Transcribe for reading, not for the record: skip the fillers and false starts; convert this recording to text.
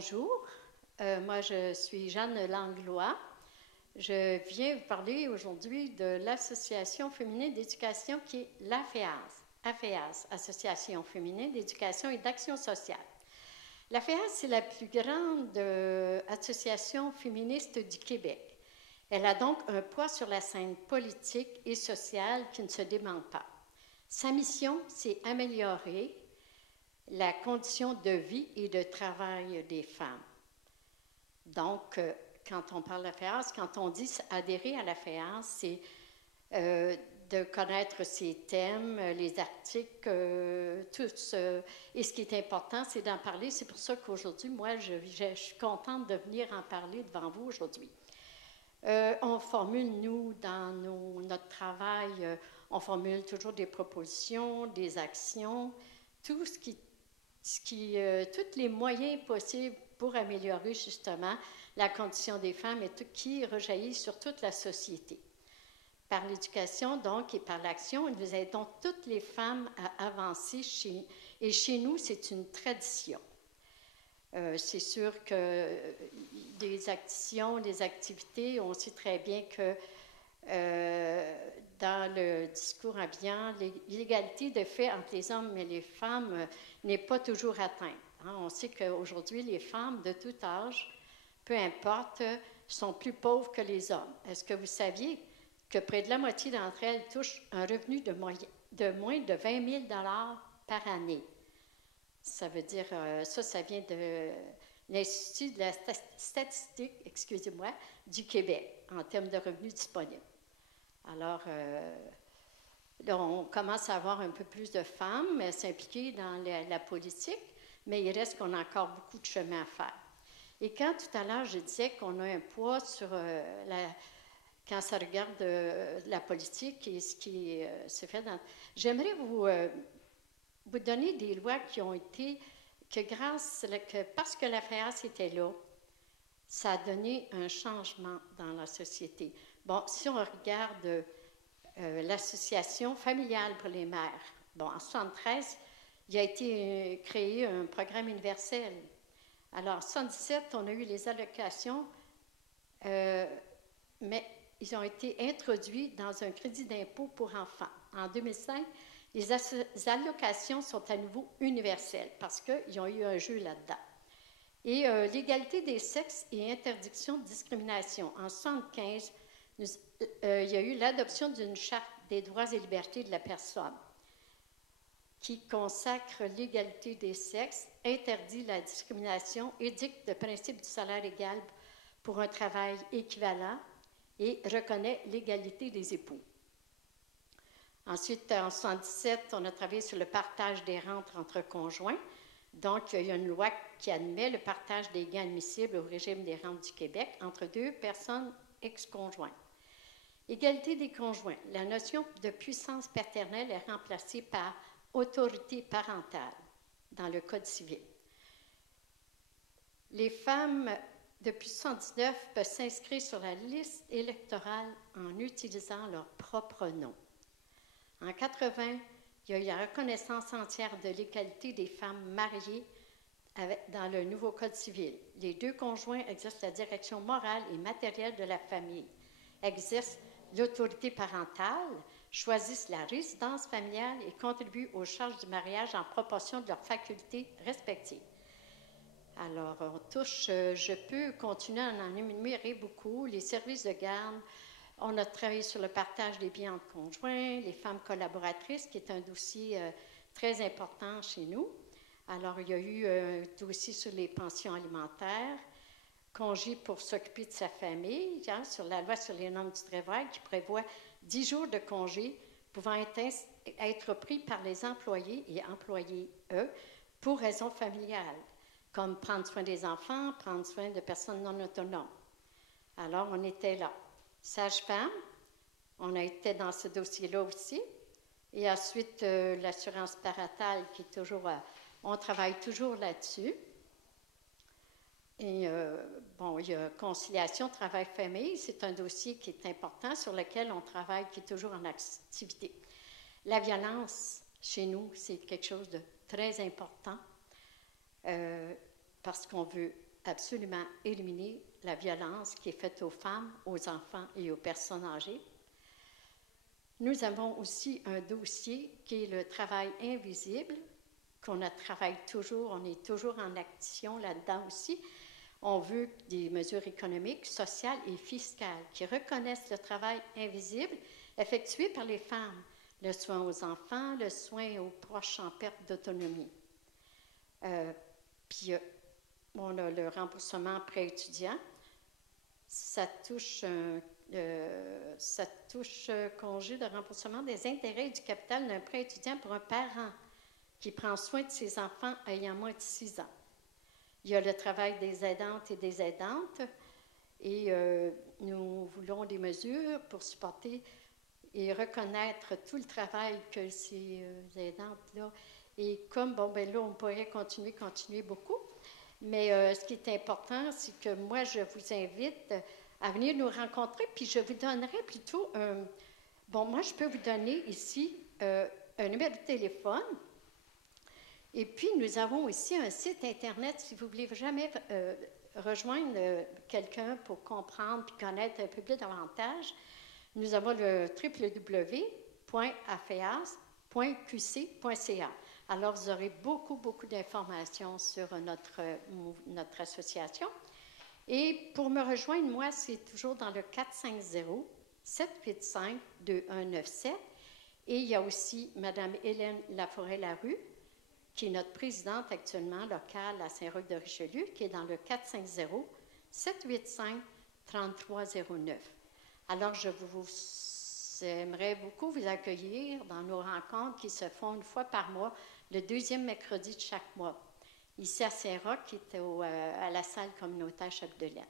Bonjour, moi je suis Jeanne Langlois. Je viens vous parler aujourd'hui de l'Association féminine d'éducation qui est l'AFEAS, AFEAS, Association féminine d'éducation et d'action sociale. L'AFEAS, c'est la plus grande association féministe du Québec. Elle a donc un poids sur la scène politique et sociale qui ne se dément pas. Sa mission, c'est améliorer la condition de vie et de travail des femmes. Donc, quand on parle de la FEAS, quand on dit adhérer à la FEAS, c'est de connaître ses thèmes, les articles, tous. Et ce qui est important, c'est d'en parler. C'est pour ça qu'aujourd'hui, moi, je suis contente de venir en parler devant vous aujourd'hui. On formule, nous, dans notre travail, on formule toujours des propositions, des actions, tout tous les moyens possibles pour améliorer justement la condition des femmes et tout qui rejaillit sur toute la société. Par l'éducation, donc, et par l'action, nous aidons toutes les femmes à avancer et chez nous, c'est une tradition. C'est sûr que des actions, des activités, on sait très bien que dans le discours ambiant, l'égalité de fait entre les hommes et les femmes n'est pas toujours atteinte. Hein? On sait qu'aujourd'hui, les femmes de tout âge, peu importe, sont plus pauvres que les hommes. Est-ce que vous saviez que près de la moitié d'entre elles touchent un revenu de moins de 20 000 par année? Ça veut dire, ça vient de l'Institut de la statistique, excusez-moi, du Québec, en termes de revenus disponibles. Alors, là, on commence à avoir un peu plus de femmes s'impliquer dans la politique, mais il reste qu'on a encore beaucoup de chemin à faire. Et quand tout à l'heure, je disais qu'on a un poids sur quand ça regarde la politique et ce qui se fait dans... J'aimerais vous donner des lois qui ont été, parce que la FEAS était là, ça a donné un changement dans la société. Bon, si on regarde l'association familiale pour les mères, bon, en 1973, il a été créé un programme universel. Alors, en 1977, on a eu les allocations, mais ils ont été introduits dans un crédit d'impôt pour enfants. En 2005, les allocations sont à nouveau universelles parce qu'ils ont eu un jeu là-dedans. Et l'égalité des sexes et interdiction de discrimination. En 1975, il y a eu l'adoption d'une charte des droits et libertés de la personne qui consacre l'égalité des sexes, interdit la discrimination, édicte le principe du salaire égal pour un travail équivalent et reconnaît l'égalité des époux. Ensuite, en 1977, on a travaillé sur le partage des rentes entre conjoints. Donc, il y a une loi qui admet le partage des gains admissibles au régime des rentes du Québec entre deux personnes ex-conjointes. Égalité des conjoints. La notion de puissance paternelle est remplacée par autorité parentale dans le Code civil. Les femmes, depuis 1979, peuvent s'inscrire sur la liste électorale en utilisant leur propre nom. En 1980, il y a eu la reconnaissance entière de l'égalité des femmes mariées dans le nouveau Code civil. Les deux conjoints exercent la direction morale et matérielle de la famille, exercent l'autorité parentale, choisissent la résidence familiale et contribuent aux charges du mariage en proportion de leurs facultés respectives. Alors, on touche, je peux continuer à en énumérer beaucoup, les services de garde. On a travaillé sur le partage des biens entre conjoints, les femmes collaboratrices, qui est un dossier très important chez nous. Alors, il y a eu un dossier sur les pensions alimentaires, congé pour s'occuper de sa famille, hein, sur la loi sur les normes du travail qui prévoit 10 jours de congé pouvant être pris par les employés et employés, eux, pour raisons familiales, comme prendre soin des enfants, prendre soin de personnes non autonomes. Alors, on était là. Sage-femme, on a été dans ce dossier-là aussi. Et ensuite, l'assurance parental qui est toujours... on travaille toujours là-dessus. Et bon, il y a conciliation, travail-famille, c'est un dossier qui est important, sur lequel on travaille, qui est toujours en activité. La violence, chez nous, c'est quelque chose de très important parce qu'on veut absolument éliminer la violence qui est faite aux femmes, aux enfants et aux personnes âgées. Nous avons aussi un dossier qui est le travail invisible, qu'on travaille toujours, on est toujours en action là-dedans aussi. On veut des mesures économiques, sociales et fiscales qui reconnaissent le travail invisible effectué par les femmes, le soin aux enfants, le soin aux proches en perte d'autonomie. Puis, on a le remboursement prêt étudiant. Ça touche congé de remboursement des intérêts du capital d'un prêt étudiant pour un parent qui prend soin de ses enfants ayant moins de 6 ans. Il y a le travail des aidantes et des aidantes, et nous voulons des mesures pour supporter et reconnaître tout le travail que ces aidantes-là. Et comme, là, on pourrait continuer beaucoup, mais ce qui est important, c'est que moi, je vous invite à venir nous rencontrer, puis je vous donnerai plutôt moi, je peux vous donner ici un numéro de téléphone. Et puis, nous avons aussi un site Internet, si vous voulez jamais rejoindre quelqu'un pour comprendre et connaître un peu plus davantage. Nous avons le www.afeas.qc.ca. Alors, vous aurez beaucoup d'informations sur notre association. Et pour me rejoindre, moi, c'est toujours dans le 450-785-2197. Et il y a aussi Mme Hélène Laforêt-Larue, qui est notre présidente actuellement locale à Saint-Roch-de-Richelieu, qui est dans le 450-785-3309. Alors, j'aimerais beaucoup vous accueillir dans nos rencontres qui se font une fois par mois, le 2e mercredi de chaque mois, ici à Saint-Roch, qui est à la salle communautaire Chapdelaine.